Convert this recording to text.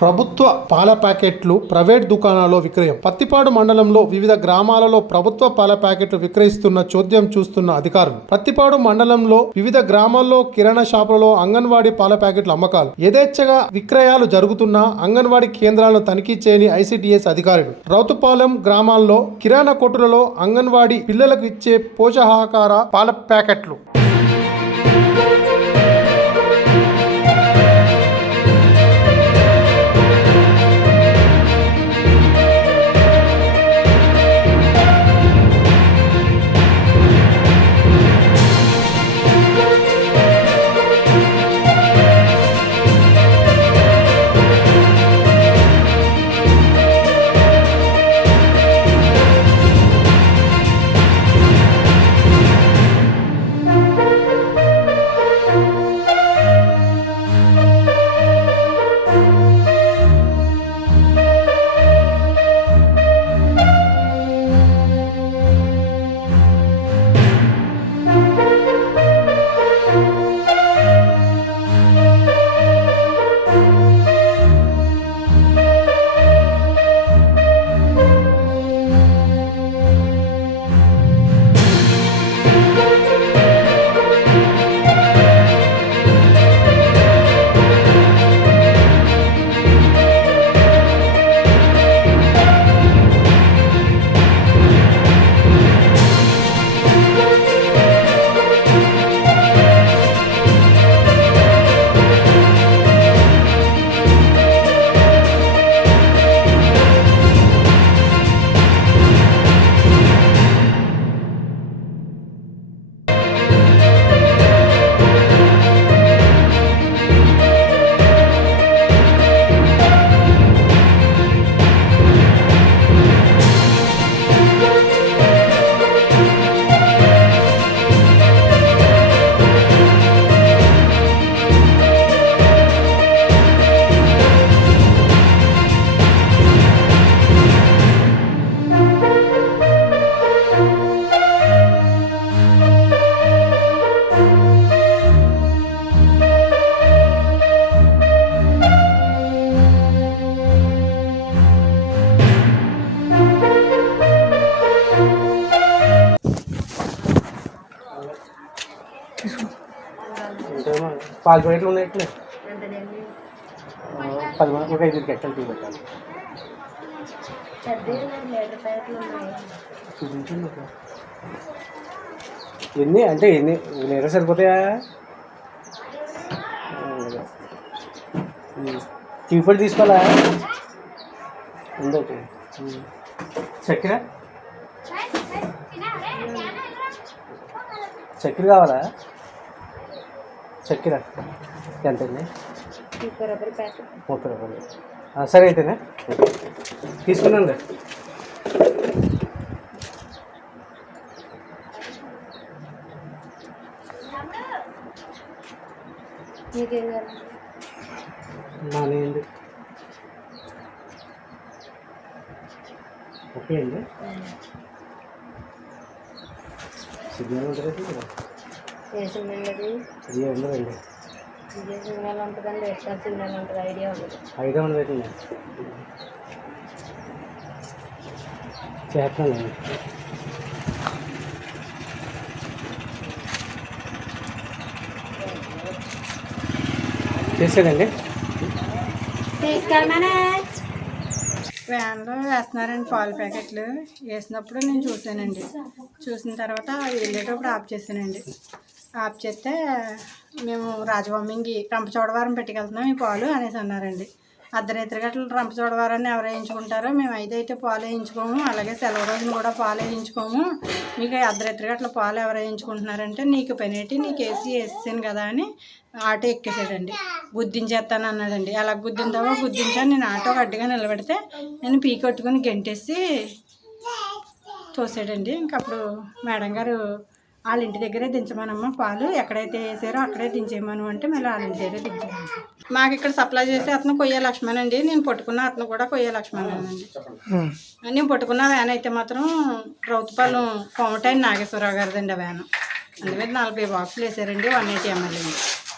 ప్రభుత్వ పాల ప్యాకెట్లు ప్రైవేట్ దుకాణాల్లో విక్రయం. పత్తిపాడు మండలంలో వివిధ గ్రామాలలో ప్రభుత్వ పాల ప్యాకెట్లు విక్రయిస్తున్న చోద్యం చూస్తున్న అధికారులు. పత్తిపాడు మండలంలో వివిధ గ్రామాల్లో కిరాణా షాపులలో అంగన్వాడీ పాల ప్యాకెట్ల అమ్మకాలు యథేచ్ఛగా విక్రయాలు జరుగుతున్న అంగన్వాడీ కేంద్రాలను తనిఖీ చేయని ఐసిడిఎస్ అధికారులు. రౌతుపాలెం గ్రామాల్లో కిరాణా కొట్టులలో అంగన్వాడీ పిల్లలకు ఇచ్చే పోషకాహార పాల ప్యాకెట్లు పాలు ప్యాకెట్లు ఉన్నాయి. 10 మంది ఒక 5 కట్టలు టీ పెట్టాలి. ఎన్ని అంటే ఎన్ని లీటర్ సరిపోతాయా? టీ పొడి తీసుకోవాలా? ఉందోటి. చక్కెర చక్కెర కావాలా? చక్కెర ఎంత అండి? 30 రూపాయలు. సరే అయితేనే తీసుకున్నాను. నానేంది ఓకే అండి. సిగ్నల్ ఉంటుంది కదా? ఏ సిగ్నల్ అది? ఇది ఉండదండి. ఇదే సిగ్నల్ ఉంటుందండి. ఎట్లా సిగ్నల్ ఉంటుంది? ఐడియా ఉండదు. ఐడియా ఉండదు. చేస్తానండి. చేసేదండి. వ్యాన్లో వేస్తున్నారండి పాల ప్యాకెట్లు. వేసినప్పుడు నేను చూసానండి. చూసిన తర్వాత వెళ్ళేటప్పుడు ఆఫ్ చేశానండి. ఆఫ్ చేస్తే మేము రాజబొమ్మింగి రంపచోడవరం పెట్టుకెళ్తున్నాం ఈ పాలు అనేసి అన్నారండి. అర్ధరాత్రి గంటలు రంపచోడవరాన్ని ఎవరు వేయించుకుంటారో, మేము అయితే పాలు వేయించుకోము, అలాగే సెలవు రోజున కూడా పాలు వేయించుకోము, మీకు అర్ధరాత్రి గంటల పాలు ఎవరు వేయించుకుంటున్నారంటే నీకు పనేటి నీకు వేసాను కదా అని ఆటో ఎక్కేసాడండి. గుద్దించేస్తాను అన్నాడండి. అలా గుద్దిందామో గుద్దించాను. నేను ఆటోకి అడ్డుగా నిలబెడితే నేను పీ కొట్టుకుని గెంటేసి తోసాడండి. ఇంకప్పుడు మేడం గారు వాళ్ళ ఇంటి దగ్గరే దించమనమ్మ పాలు, ఎక్కడైతే వేసారో అక్కడే దించేయమను అంటే మళ్ళీ వాళ్ళ ఇంటి దగ్గరే దించమని. మాకు ఇక్కడ సప్లై చేసే అతను కొయ్య లక్ష్మణ్ అండి. నేను పట్టుకున్న అతను కూడా కొయ్య లక్ష్మణ్ అండి. నేను పట్టుకున్న వ్యాన్ అయితే మాత్రం రౌతుపాలెం కోమటైన నాగేశ్వరరావు గారిదండి ఆ వ్యాను. అందుమీద 40 బాక్సులు వేసారండి. 180 ml అండి.